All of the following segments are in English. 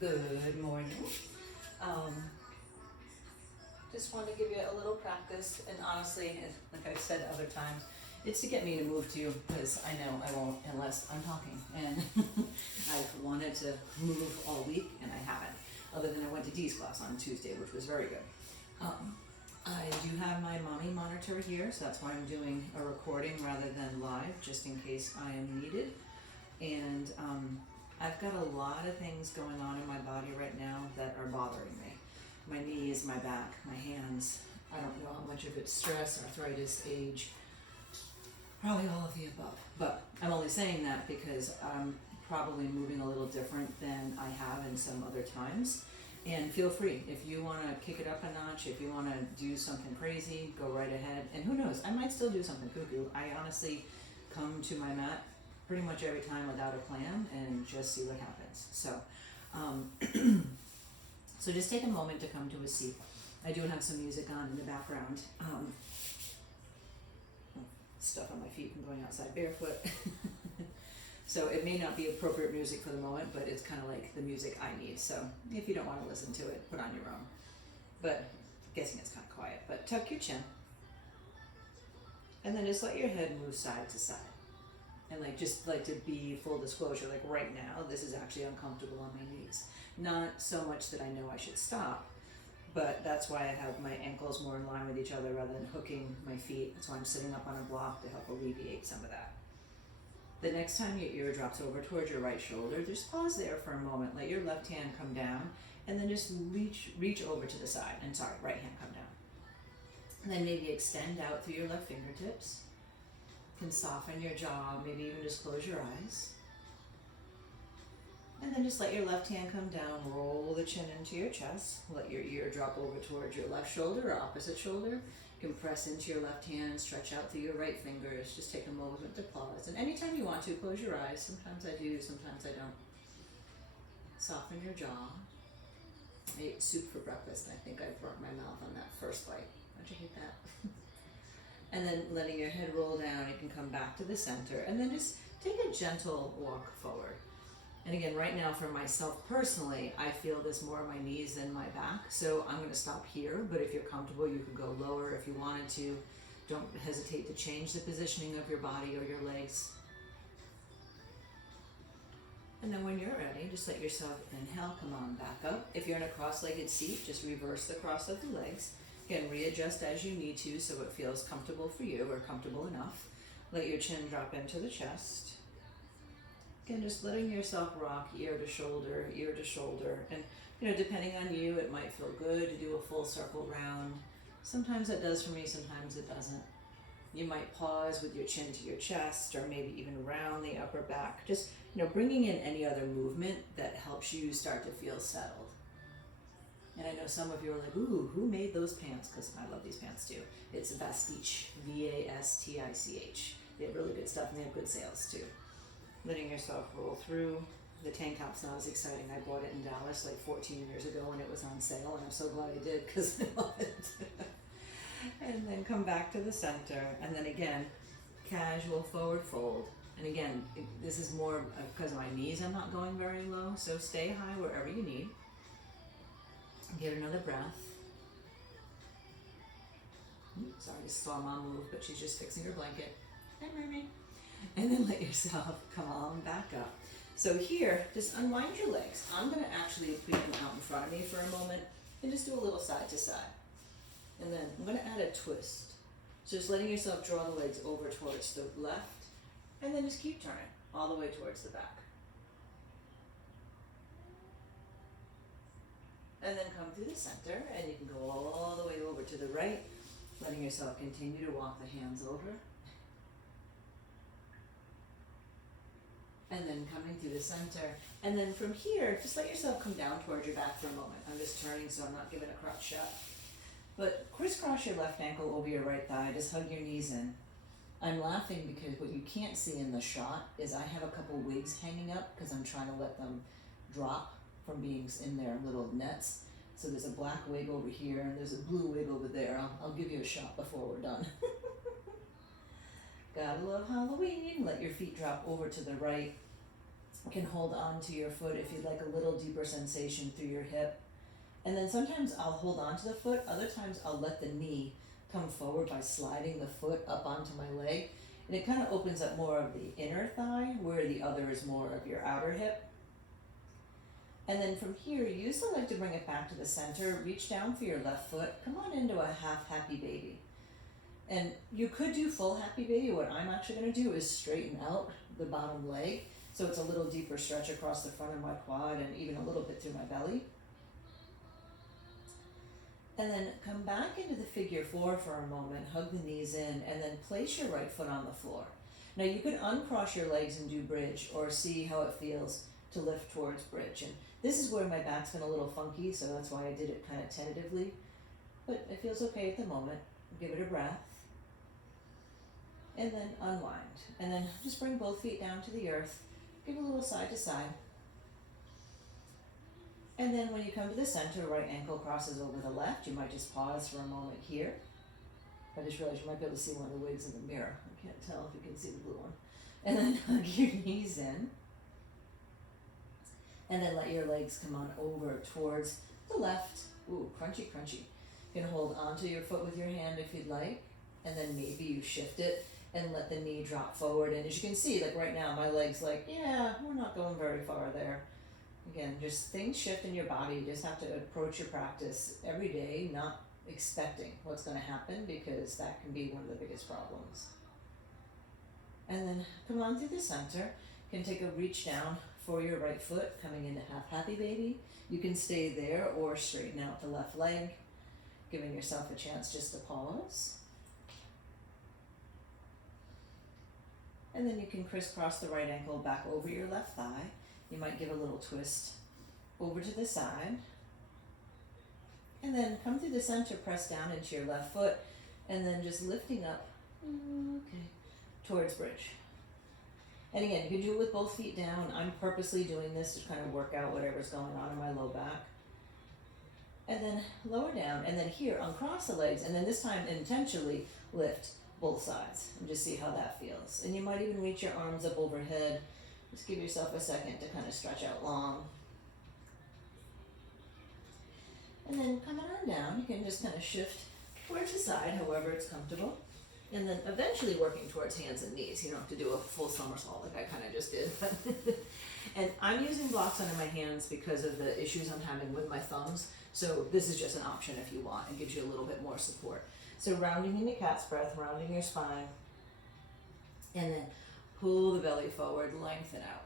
Good morning. Um, just want to give you a little practice, and honestly, like I've said other times, it's to get me to move to you because I know I won't unless I'm talking. And I've wanted to move all week and I haven't, other than I went to Dee's class on Tuesday, which was very good. Um, I do have my mommy monitor here, so that's why I'm doing a recording rather than live, just in case I am needed. And I've got a lot of things going on in my body right now that are bothering me. My knees, my back, my hands. I don't know how much of it's stress, arthritis, age, probably all of the above. But I'm only saying that because I'm probably moving a little different than I have in some other times. And feel free, if you want to kick it up a notch, if you want to do something crazy, go right ahead. And who knows, I might still do something cuckoo. I honestly come to my mat pretty much every time without a plan and just see what happens. So, so just take a moment to come to a seat. I do have some music on in the background. Stuff on my feet from going outside barefoot. So it may not be appropriate music for the moment, but it's kind of like the music I need. So if you don't want to listen to it, put on your own. But I'm guessing it's kind of quiet. But tuck your chin. And then just let your head move side to side. And just like to be full disclosure, like right now, this is actually uncomfortable on my knees. Not so much that I know I should stop, but that's why I have my ankles more in line with each other rather than hooking my feet. That's why I'm sitting up on a block to help alleviate some of that. The next time your ear drops over towards your right shoulder, just pause there for a moment. Let your left hand come down, and then just reach over to the side. And sorry, right hand come down. And then maybe extend out through your left fingertips. Can soften your jaw, maybe even just close your eyes. And then just let your left hand come down, roll the chin into your chest, let your ear drop over towards your left shoulder or opposite shoulder. You can press into your left hand, stretch out through your right fingers, just take a moment to pause. And anytime you want to, close your eyes. Sometimes I do, sometimes I don't. Soften your jaw. I ate soup for breakfast, and I think I burnt my mouth on that first bite. Don't you hate that? And then letting your head roll down, you can come back to the center and then just take a gentle walk forward. And again, right now for myself personally, I feel this more in my knees than my back. So I'm going to stop here, but if you're comfortable, you could go lower if you wanted to. Don't hesitate to change the positioning of your body or your legs. And then when you're ready, just let yourself inhale, come on back up. If you're in a cross-legged seat, just reverse the cross of the legs. Again, readjust as you need to so it feels comfortable for you or comfortable enough. Let your chin drop into the chest. Again, just letting yourself rock ear to shoulder, ear to shoulder. And, depending on you, it might feel good to do a full circle round. Sometimes it does for me, sometimes it doesn't. You might pause with your chin to your chest or maybe even round the upper back. Just, bringing in any other movement that helps you start to feel settled. And I know some of you are like, ooh, who made those pants? Because I love these pants too. It's Vastich, V-A-S-T-I-C-H. They have really good stuff and they have good sales too. Letting yourself roll through. The tank top's not as exciting. I bought it in Dallas like 14 years ago when it was on sale, and I'm so glad I did because I love it. And then come back to the center. And then again, casual forward fold. And again, this is more because of my knees, I'm not going very low. So stay high wherever you need. Get another breath. Sorry, I just saw Mom move, but she's just fixing her blanket. Hi, Mary. And then let yourself come on back up. So here, just unwind your legs. I'm going to actually put them out in front of me for a moment and just do a little side to side. And then I'm going to add a twist. So just letting yourself draw the legs over towards the left, and then just keep turning all the way towards the back. And then come through the center, and you can go all the way over to the right, letting yourself continue to walk the hands over. And then coming through the center. And then from here, just let yourself come down towards your back for a moment. I'm just turning so I'm not giving a crotch shot. But crisscross your left ankle over your right thigh. Just hug your knees in. I'm laughing because what you can't see in the shot is I have a couple wigs hanging up because I'm trying to let them drop from being in their little nets. So there's a black wig over here and there's a blue wig over there. I'll give you a shot before we're done. Gotta love Halloween. Let your feet drop over to the right. can hold on to your foot if you'd like a little deeper sensation through your hip. And then sometimes I'll hold on to the foot, other times I'll let the knee come forward by sliding the foot up onto my leg. And it kind of opens up more of the inner thigh, where the other is more of your outer hip. And then from here, use the leg to bring it back to the center, reach down for your left foot, come on into a half happy baby. And you could do full happy baby. What I'm actually gonna do is straighten out the bottom leg, so it's a little deeper stretch across the front of my quad and even a little bit through my belly. And then come back into the figure four for a moment, hug the knees in, and then place your right foot on the floor. Now you could uncross your legs and do bridge, or see how it feels to lift towards bridge. And this is where my back's been a little funky, so that's why I did it kind of tentatively. But it feels okay at the moment. Give it a breath. And then unwind. And then just bring both feet down to the earth. Give a little side to side. And then when you come to the center, right ankle crosses over the left. You might just pause for a moment here. I just realized you might be able to see one of the wigs in the mirror. I can't tell if you can see the blue one. And then hug your knees in. And then let your legs come on over towards the left. Ooh, crunchy, crunchy. You can hold onto your foot with your hand if you'd like. And then maybe you shift it and let the knee drop forward. And as you can see, like right now, my leg's like, yeah, we're not going very far there. Again, just things shift in your body. You just have to approach your practice every day, not expecting what's going to happen, because that can be one of the biggest problems. And then come on through the center. You can take a reach down for your right foot, coming into half happy baby. You can stay there or straighten out the left leg, giving yourself a chance just to pause. And then you can crisscross the right ankle back over your left thigh. You might give a little twist over to the side. And then come through the center, press down into your left foot, and then just lifting up, towards bridge. And again, you can do it with both feet down. I'm purposely doing this to kind of work out whatever's going on in my low back. And then lower down, and then here, uncross the legs, and then this time intentionally lift both sides, and just see how that feels. And you might even reach your arms up overhead. Just give yourself a second to kind of stretch out long. And then coming on down, you can just kind of shift towards the side, however it's comfortable. And then eventually working towards hands and knees. You don't have to do a full somersault like I kind of just did. And I'm using blocks under my hands because of the issues I'm having with my thumbs. So this is just an option if you want. It gives you a little bit more support. So rounding into cat's breath, rounding your spine. And then pull the belly forward, lengthen out.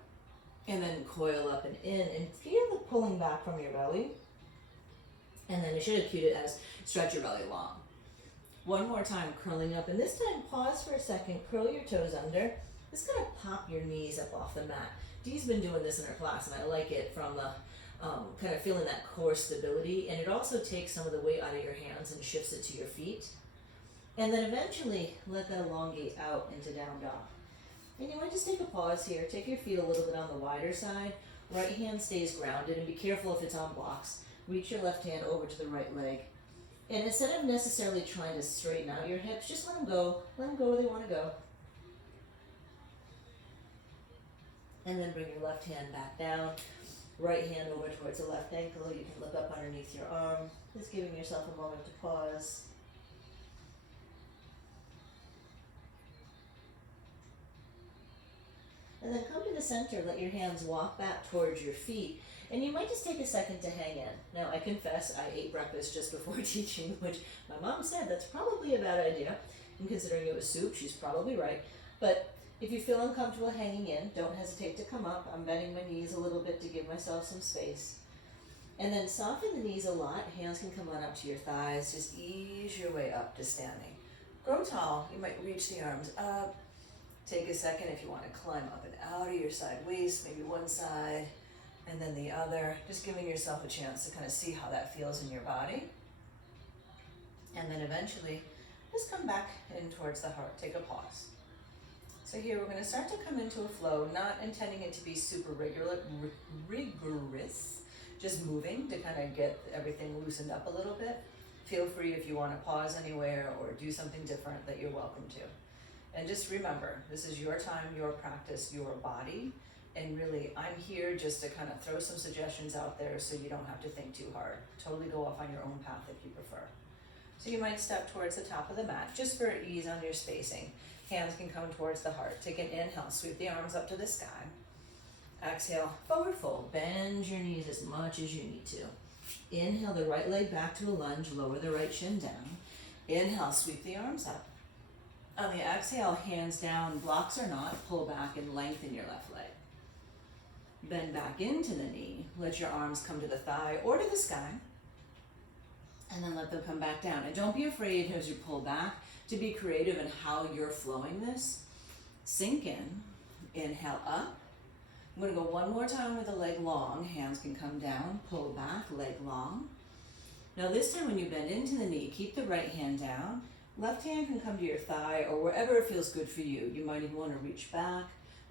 And then coil up and in. And feel the pulling back from your belly. And then I should have cued it as stretch your belly long. One more time, curling up, and this time pause for a second, curl your toes under. Just kind of pop your knees up off the mat. Dee's been doing this in her class, and I like it from the kind of feeling that core stability, and it also takes some of the weight out of your hands and shifts it to your feet. And then eventually let that elongate out into down dog. And you might just take a pause here, take your feet a little bit on the wider side, right hand stays grounded, and be careful if it's on blocks. Reach your left hand over to the right leg. And instead of necessarily trying to straighten out your hips, just let them go where they want to go. And then bring your left hand back down, right hand over towards the left ankle. You can look up underneath your arm, just giving yourself a moment to pause. And then come to the center, let your hands walk back towards your feet. And you might just take a second to hang in. Now, I confess, I ate breakfast just before teaching, which my mom said that's probably a bad idea. And considering it was soup, she's probably right. But if you feel uncomfortable hanging in, don't hesitate to come up. I'm bending my knees a little bit to give myself some space. And then soften the knees a lot. Hands can come on up to your thighs. Just ease your way up to standing. Grow tall. You might reach the arms up. Take a second if you want to climb up and out of your side waist, maybe one side and then the other, just giving yourself a chance to kind of see how that feels in your body. And then eventually, just come back in towards the heart, take a pause. So here we're going to start to come into a flow, not intending it to be super rigorous, just moving to kind of get everything loosened up a little bit. Feel free if you want to pause anywhere or do something different that you're welcome to. And just remember, this is your time, your practice, your body. And really, I'm here just to kind of throw some suggestions out there so you don't have to think too hard. Totally go off on your own path if you prefer. So you might step towards the top of the mat, just for ease on your spacing. Hands can come towards the heart. Take an inhale, sweep the arms up to the sky. Exhale, forward fold. Bend your knees as much as you need to. Inhale the right leg back to a lunge, lower the right shin down. Inhale, sweep the arms up. On the exhale, hands down, blocks or not, pull back and lengthen your left leg. Bend back into the knee. Let your arms come to the thigh or to the sky. And then let them come back down. And don't be afraid as you pull back to be creative in how you're flowing this. Sink in. Inhale up. I'm going to go one more time with the leg long. Hands can come down. Pull back, leg long. Now this time when you bend into the knee, keep the right hand down. Left hand can come to your thigh or wherever it feels good for you. You might even want to reach back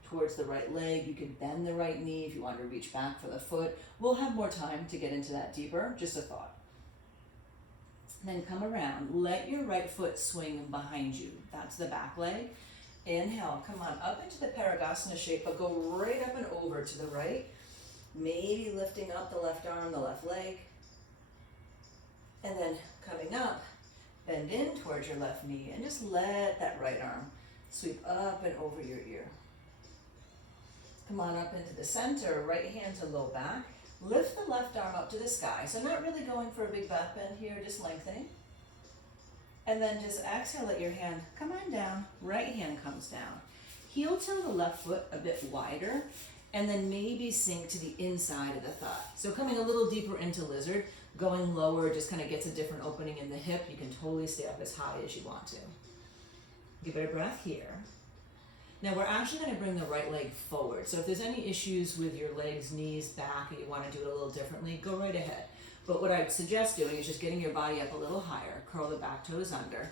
towards the right leg. You can bend the right knee if you want to reach back for the foot. We'll have more time to get into that deeper, just a thought. Then come around, let your right foot swing behind you. That's the back leg. Inhale, come on up into the Parigasana shape, but go right up and over to the right. Maybe lifting up the left arm, the left leg. And then coming up, bend in towards your left knee and just let that right arm sweep up and over your ear. Come on up into the center, right hand to low back. Lift the left arm up to the sky. So not really going for a big back bend here, just lengthening. And then just exhale, let your hand come on down. Right hand comes down. Heel to the left foot a bit wider, and then maybe sink to the inside of the thigh. So coming a little deeper into lizard, going lower just kind of gets a different opening in the hip. You can totally stay up as high as you want to. Give it a breath here. Now we're actually going to bring the right leg forward. So if there's any issues with your legs, knees, back, and you want to do it a little differently, go right ahead. But what I'd suggest doing is just getting your body up a little higher, curl the back toes under,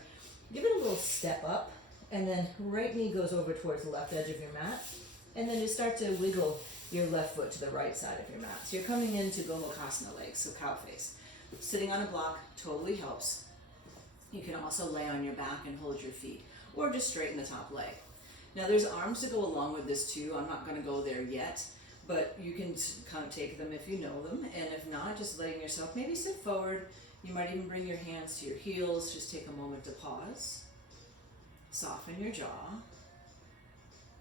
give it a little step up, and then right knee goes over towards the left edge of your mat, and then just start to wiggle your left foot to the right side of your mat. So you're coming into Gomukhasana legs, so cow face. Sitting on a block totally helps. You can also lay on your back and hold your feet, or just straighten the top leg. Now there's arms to go along with this too. I'm not going to go there yet, but you can kind of take them if you know them, and if not, just letting yourself maybe sit forward. You might even bring your hands to your heels. Just take a moment to pause. Soften your jaw.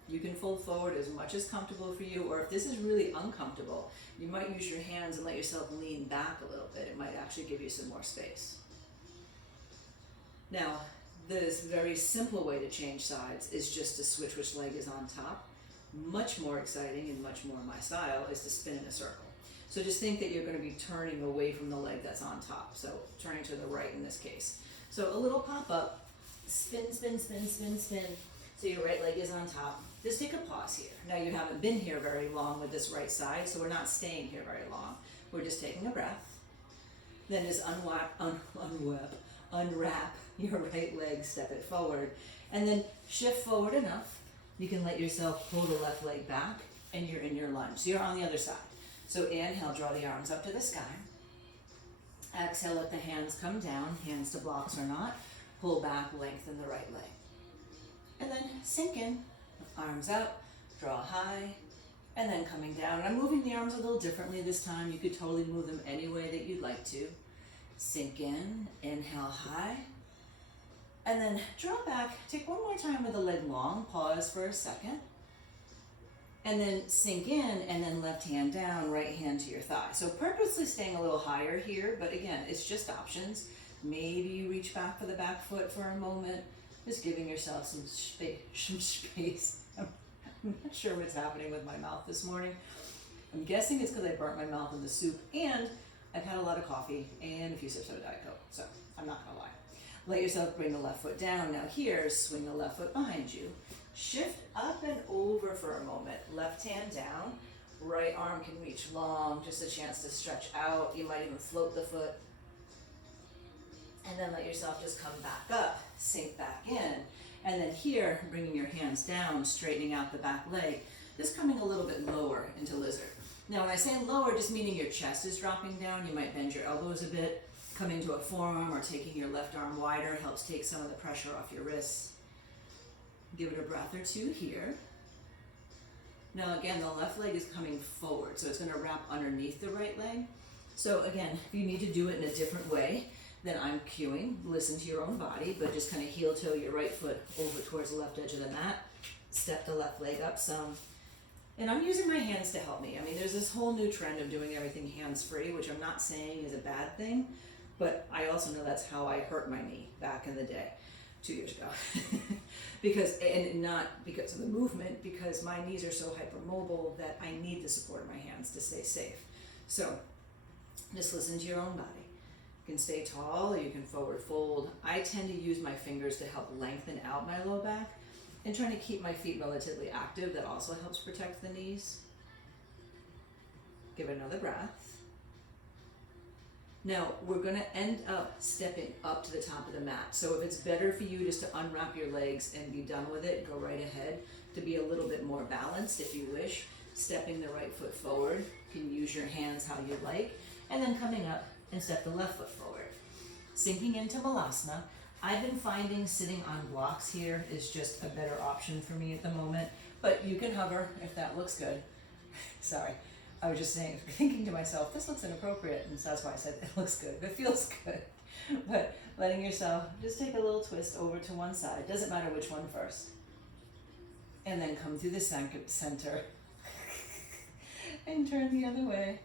You can fold forward as much as comfortable for you, or if this is really uncomfortable, you might use your hands and let yourself lean back a little bit. It might actually give you some more space. Now, this very simple way to change sides is just to switch which leg is on top. Much more exciting and much more my style is to spin in a circle. So just think that you're going to be turning away from the leg that's on top. So turning to the right in this case. So a little pop up, spin, spin, spin, spin, spin. So your right leg is on top. Just take a pause here. Now you haven't been here very long with this right side, so we're not staying here very long. We're just taking a breath. Then just unwrap your right leg, step it forward, and then shift forward enough. You can let yourself pull the left leg back, and you're in your lunge. So you're on the other side. So inhale, draw the arms up to the sky. Exhale, let the hands come down, hands to blocks or not. Pull back, lengthen the right leg. And then sink in, arms up, draw high, and then coming down. And I'm moving the arms a little differently this time. You could totally move them any way that you'd like to. Sink in, inhale high, and then draw back. Take one more time with the leg long, pause for a second, and then sink in, and then left hand down, right hand to your thigh. So purposely staying a little higher here, but again, it's just options. Maybe you reach back for the back foot for a moment, just giving yourself some space. I'm not sure what's happening with my mouth this morning. I'm guessing it's because I burnt my mouth in the soup, and I've had a lot of coffee and a few sips of a Diet Coke, so I'm not gonna lie. Let yourself bring the left foot down. Now here, swing the left foot behind you. Shift up and over for a moment. Left hand down. Right arm can reach long, just a chance to stretch out. You might even float the foot. And then let yourself just come back up, sink back in. And then here, bringing your hands down, straightening out the back leg, just coming a little bit lower into lizard. Now when I say lower, just meaning your chest is dropping down. You might bend your elbows a bit, coming to a forearm or taking your left arm wider helps take some of the pressure off your wrists. Give it a breath or two here. Now again, the left leg is coming forward, so it's gonna wrap underneath the right leg. So again, if you need to do it in a different way than I'm cueing, listen to your own body, but just kind of heel toe your right foot over towards the left edge of the mat, step the left leg up some. And I'm using my hands to help me. I mean, there's this whole new trend of doing everything hands-free, which I'm not saying is a bad thing, but I also know that's how I hurt my knee back in the day, 2 years ago. And not because of the movement, because my knees are so hypermobile that I need the support of my hands to stay safe. So just listen to your own body. You can stay tall, or you can forward fold. I tend to use my fingers to help lengthen out my low back and trying to keep my feet relatively active. That also helps protect the knees. Give it another breath. Now, we're gonna end up stepping up to the top of the mat. So if it's better for you just to unwrap your legs and be done with it, go right ahead. To be a little bit more balanced, if you wish, stepping the right foot forward. You can use your hands how you like. And then coming up and step the left foot forward. Sinking into Balasana. I've been finding sitting on blocks here is just a better option for me at the moment, but you can hover if that looks good. Sorry, I was just thinking to myself, this looks inappropriate, and so that's why I said it looks good, it feels good. But letting yourself just take a little twist over to one side, doesn't matter which one first. And then come through the center and turn the other way.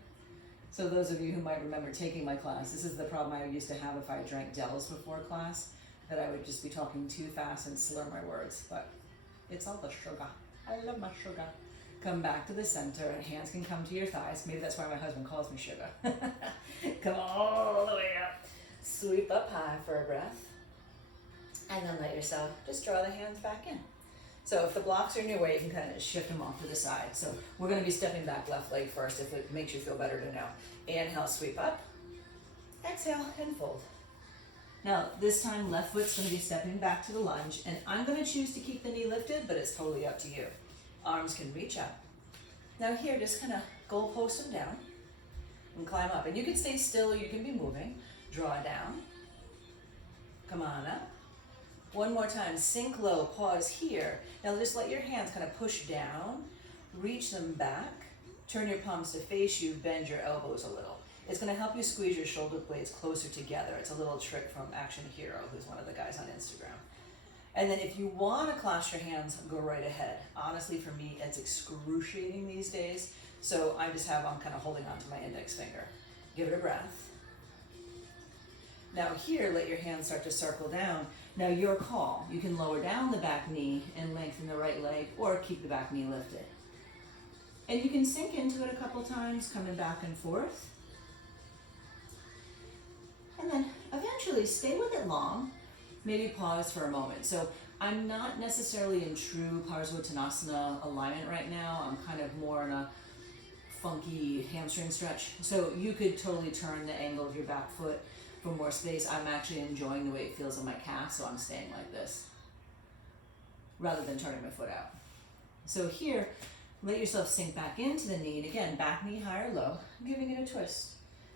So those of you who might remember taking my class, this is the problem I used to have if I drank Dells before class, that I would just be talking too fast and slur my words, but it's all the sugar. I love my sugar. Come back to the center, and hands can come to your thighs. Maybe that's why my husband calls me sugar. Come all the way up. Sweep up high for a breath. And then let yourself just draw the hands back in. So if the blocks are in your way, you can kind of shift them off to the side. So we're going to be stepping back left leg first if it makes you feel better to know. Inhale, sweep up. Exhale, and fold. Now this time left foot's going to be stepping back to the lunge, and I'm going to choose to keep the knee lifted, but it's totally up to you. Arms can reach up. Now here, just kind of goalpost them down and climb up. And you can stay still or you can be moving. Draw down. Come on up. One more time, sink low, pause here. Now just let your hands kind of push down, reach them back, turn your palms to face you, bend your elbows a little. It's gonna help you squeeze your shoulder blades closer together. It's a little trick from Action Hero, who's one of the guys on Instagram. And then if you wanna clasp your hands, go right ahead. Honestly, for me, it's excruciating these days. So I'm kind of holding on to my index finger. Give it a breath. Now here, let your hands start to circle down. Now your call. You can lower down the back knee and lengthen the right leg, or keep the back knee lifted. And you can sink into it a couple times, coming back and forth. And then eventually stay with it long. Maybe pause for a moment. So I'm not necessarily in true Parsvottanasana alignment right now. I'm kind of more in a funky hamstring stretch. So you could totally turn the angle of your back foot for more space. I'm actually enjoying the way it feels on my calf, so I'm staying like this rather than turning my foot out. So here, let yourself sink back into the knee, and again, back knee high or low, giving it a twist.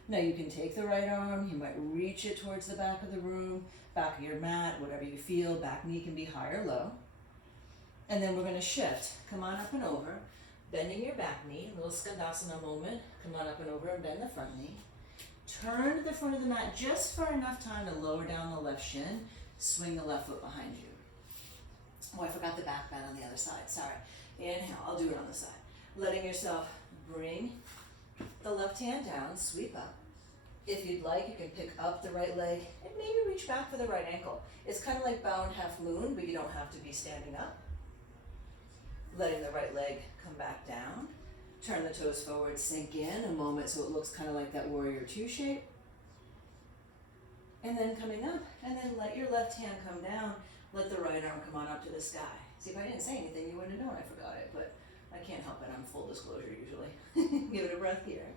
Now you can take the right arm, you might reach it towards the back of the room, back of your mat, whatever you feel. Back knee can be high or low. And then we're going to shift. Come on up and over, bending your back knee, a little Skandasana moment. Come on up and over and bend the front knee. Turn to the front of the mat just for enough time to lower down the left shin. Swing the left foot behind you. Oh, I forgot the back bend on the other side. Sorry. Inhale. I'll do it on the side. Letting yourself bring the left hand down. Sweep up. If you'd like, you can pick up the right leg and maybe reach back for the right ankle. It's kind of like bow and half moon, but you don't have to be standing up. Letting the right leg come back down. Turn the toes forward, sink in a moment so it looks kind of like that warrior two shape. And then coming up, and then let your left hand come down, let the right arm come on up to the sky. See, if I didn't say anything, you wouldn't have known I forgot it, but I can't help it, I'm full disclosure usually. Give it a breath here.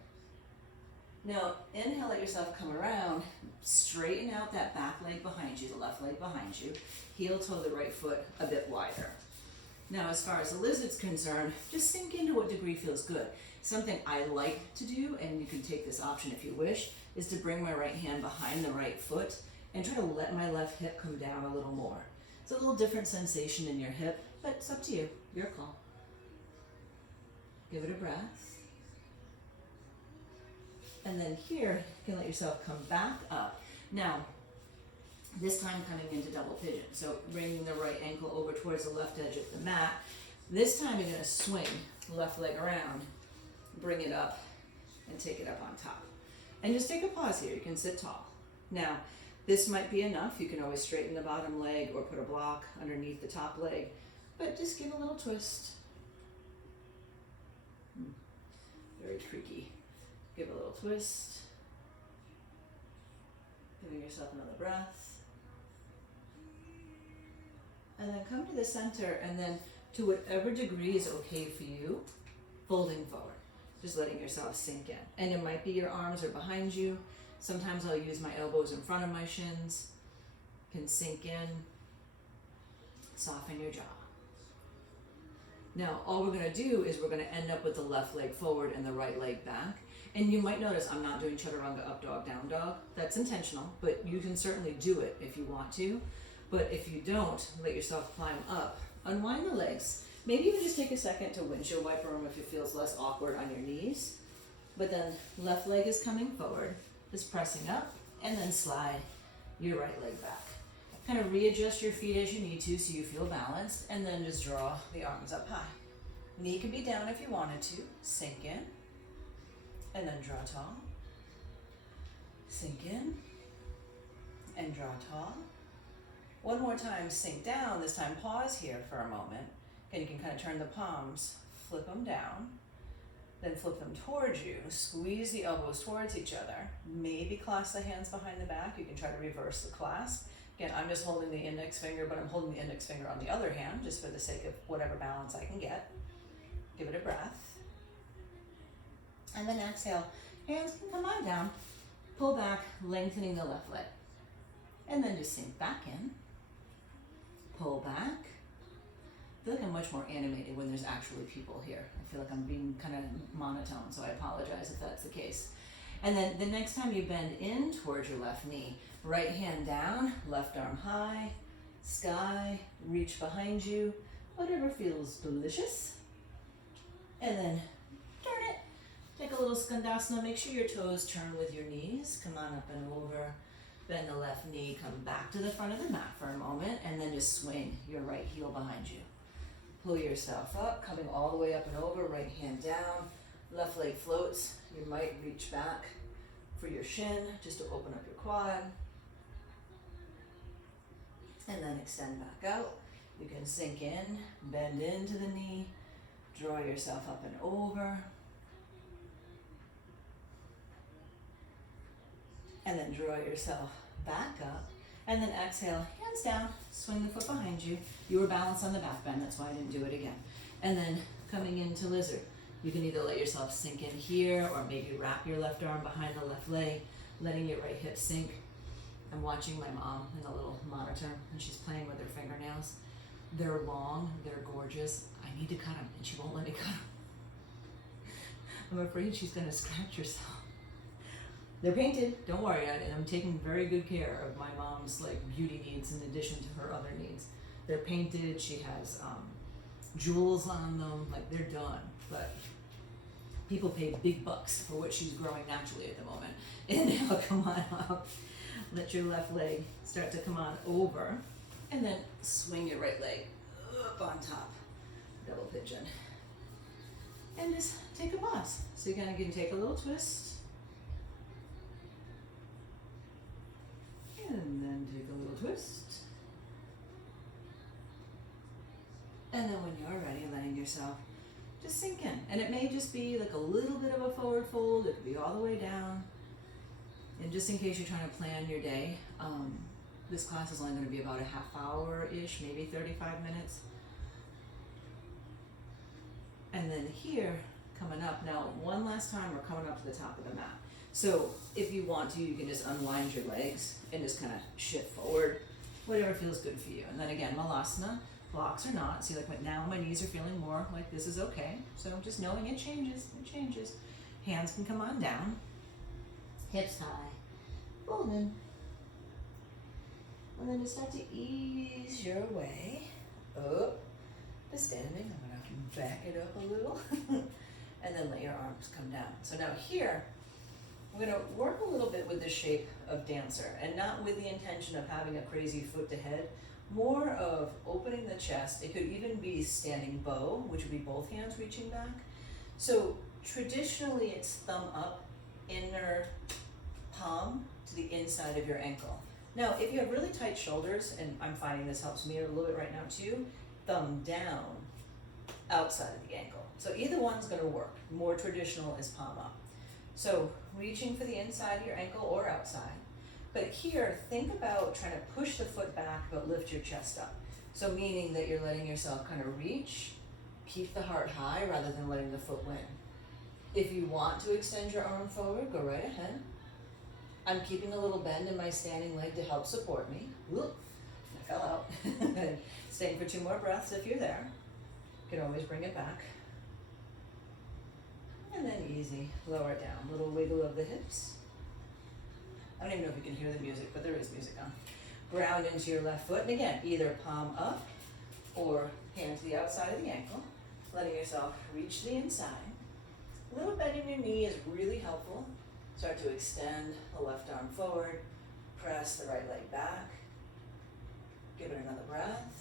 Now, inhale, let yourself come around, straighten out that back leg behind you, the left leg behind you, heel toe the right foot a bit wider. Now, as far as the lizard's concerned, just sink into what degree feels good. Something I like to do, and you can take this option if you wish, is to bring my right hand behind the right foot and try to let my left hip come down a little more. It's a little different sensation in your hip, but it's up to you, your call. Give it a breath. And then here, you can let yourself come back up. Now, this time coming into double pigeon. So bringing the right ankle over towards the left edge of the mat. This time you're going to swing left leg around, bring it up, and take it up on top. And just take a pause here. You can sit tall. Now, this might be enough. You can always straighten the bottom leg or put a block underneath the top leg. But just give a little twist. Very creaky. Give a little twist. Giving yourself another breath. And then come to the center, and then to whatever degree is okay for you, folding forward. Just letting yourself sink in. And it might be your arms are behind you. Sometimes I'll use my elbows in front of my shins. Can sink in. Soften your jaw. Now, all we're going to do is we're going to end up with the left leg forward and the right leg back. And you might notice I'm not doing chaturanga up dog, down dog. That's intentional, but you can certainly do it if you want to. But if you don't, let yourself climb up. Unwind the legs. Maybe even just take a second to windshield wiper them if it feels less awkward on your knees. But then left leg is coming forward, just pressing up, and then slide your right leg back. Kind of readjust your feet as you need to so you feel balanced, and then just draw the arms up high. Knee could be down if you wanted to. Sink in, and then draw tall. Sink in, and draw tall. One more time, sink down. This time, pause here for a moment. And you can kind of turn the palms, flip them down, then flip them towards you. Squeeze the elbows towards each other. Maybe clasp the hands behind the back. You can try to reverse the clasp. Again, I'm just holding the index finger, but I'm holding the index finger on the other hand, just for the sake of whatever balance I can get. Give it a breath. And then exhale. Hands can come on down. Pull back, lengthening the left leg. And then just sink back in. Pull back. I feel like I'm much more animated when there's actually people here. I feel like I'm being kind of monotone, so I apologize if that's the case. And then the next time you bend in towards your left knee, right hand down, left arm high, sky, reach behind you, whatever feels delicious. And then turn it. Take a little skandasana. Make sure your toes turn with your knees. Come on up and over. Bend the left knee, come back to the front of the mat for a moment, and then just swing your right heel behind you. Pull yourself up, coming all the way up and over, right hand down, left leg floats. You might reach back for your shin, just to open up your quad. And then extend back out. You can sink in, bend into the knee, draw yourself up and over. And then draw yourself back up. And then exhale, hands down, swing the foot behind you. You were balanced on the back bend, that's why I didn't do it again. And then coming into lizard. You can either let yourself sink in here or maybe wrap your left arm behind the left leg, letting your right hip sink. I'm watching my mom in the little monitor and she's playing with her fingernails. They're long, they're gorgeous. I need to cut them and she won't let me cut them. I'm afraid she's gonna scratch herself. They're painted, don't worry, and I'm taking very good care of my mom's like beauty needs in addition to her other needs. They're painted, she has jewels on them, like they're done, but people pay big bucks for what she's growing naturally at the moment. Inhale, come on up. Let your left leg start to come on over, and then swing your right leg up on top, double pigeon. And just take a pause. So you kind of can take a little twist, and then take a little twist. And then when you're ready, letting yourself just sink in. And it may just be like a little bit of a forward fold. It could be all the way down. And just in case you're trying to plan your day, this class is only going to be about a half hour-ish, maybe 35 minutes. And then here, coming up, now one last time we're coming up to the top of the mat. So if you want to, you can just unwind your legs and just kind of shift forward, whatever feels good for you. And then again, Malasana, blocks or not. See, like now my knees are feeling more like this is okay. So just knowing it changes, it changes. Hands can come on down, hips high, fold in. And then just start to ease your way up to standing. I'm gonna back it up a little. and then let your arms come down. So now here, we're gonna work a little bit with the shape of dancer, and not with the intention of having a crazy foot to head, more of opening the chest. It could even be standing bow, which would be both hands reaching back. So traditionally it's thumb up, inner palm to the inside of your ankle. Now, if you have really tight shoulders, and I'm finding this helps me a little bit right now too, thumb down, outside of the ankle. So either one's gonna work. More traditional is palm up. So reaching for the inside of your ankle or outside. But here, think about trying to push the foot back but lift your chest up. So meaning that you're letting yourself kind of reach, keep the heart high rather than letting the foot win. If you want to extend your arm forward, go right ahead. I'm keeping a little bend in my standing leg to help support me. Whoop, I fell out. Staying for 2 more breaths if you're there. You can always bring it back. And then easy, lower it down. Little wiggle of the hips. I don't even know if you can hear the music, but there is music on. Ground into your left foot, and again, either palm up or hand to the outside of the ankle, letting yourself reach the inside. A little bend in your knee is really helpful. Start to extend the left arm forward, press the right leg back. Give it another breath.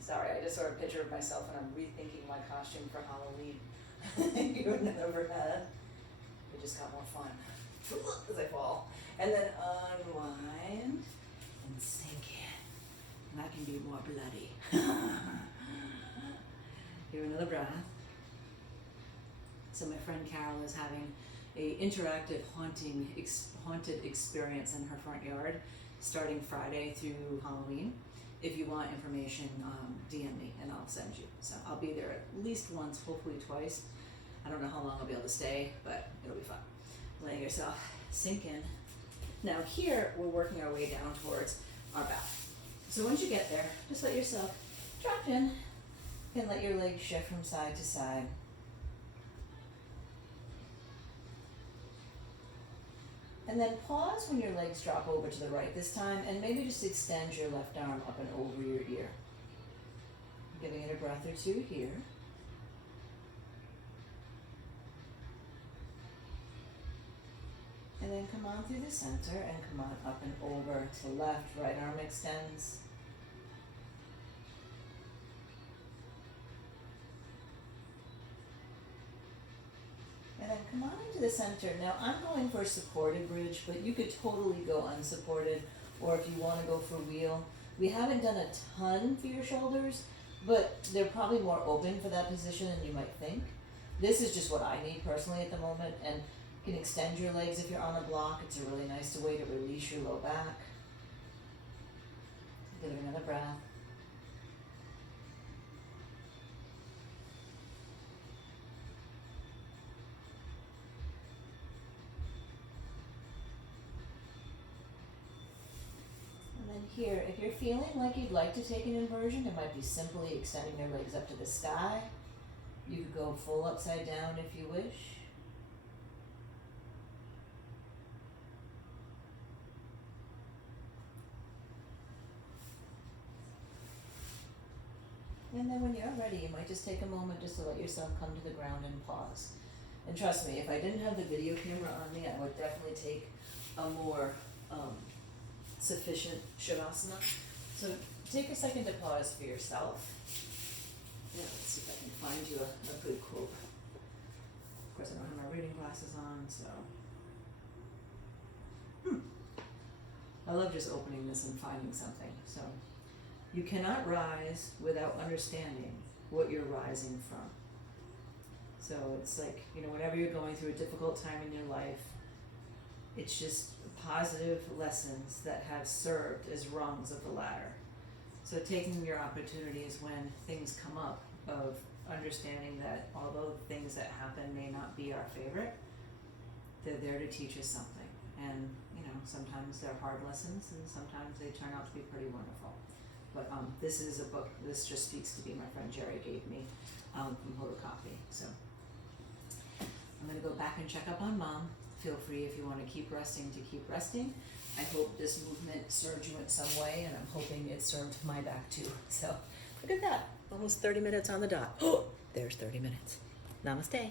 Sorry, I just saw a picture of myself and I'm rethinking my costume for Halloween. You never had. It just got more fun as I fall. And then unwind and sink in. And that can be more bloody. Give another breath. So my friend Carol is having a interactive haunted experience in her front yard starting Friday through Halloween. If you want information, DM me and I'll send you. So I'll be there at least once, hopefully twice. I don't know how long I'll be able to stay, but it'll be fun. Letting yourself sink in. Now here, we're working our way down towards our back. So once you get there, just let yourself drop in and let your legs shift from side to side. And then pause when your legs drop over to the right this time, and maybe just extend your left arm up and over your ear. Giving it a breath or two here. And then come on through the center and come on up and over to the left. Right arm extends. And then come on into the center. Now I'm going for a supported bridge, but you could totally go unsupported, or if you want to go for wheel. We haven't done a ton for your shoulders, but they're probably more open for that position than you might think. This is just what I need personally at the moment, and you can extend your legs if you're on a block. It's a really nice way to release your low back. Give it another breath. Here, if you're feeling like you'd like to take an inversion, it might be simply extending your legs up to the sky. You could go full upside down if you wish. And then when you're ready, you might just take a moment just to let yourself come to the ground and pause. And trust me, if I didn't have the video camera on me, I would definitely take a more sufficient Shavasana. So take a second to pause for yourself. Yeah, let's see if I can find you a good quote. Of course, I don't have my reading glasses on, so. I love just opening this and finding something. So, you cannot rise without understanding what you're rising from. So it's like, whenever you're going through a difficult time in your life, it's just positive lessons that have served as rungs of the ladder. So taking your opportunities when things come up of understanding that although things that happen may not be our favorite, they're there to teach us something. And, sometimes they're hard lessons and sometimes they turn out to be pretty wonderful. But this is a book, this just speaks to me, my friend Jerry gave me from Photocopy. So I'm going to go back and check up on Mom. Feel free if you want to keep resting to keep resting. I hope this movement served you in some way, and I'm hoping it served my back too. So look at that, almost 30 minutes on the dot. Oh, there's 30 minutes. Namaste.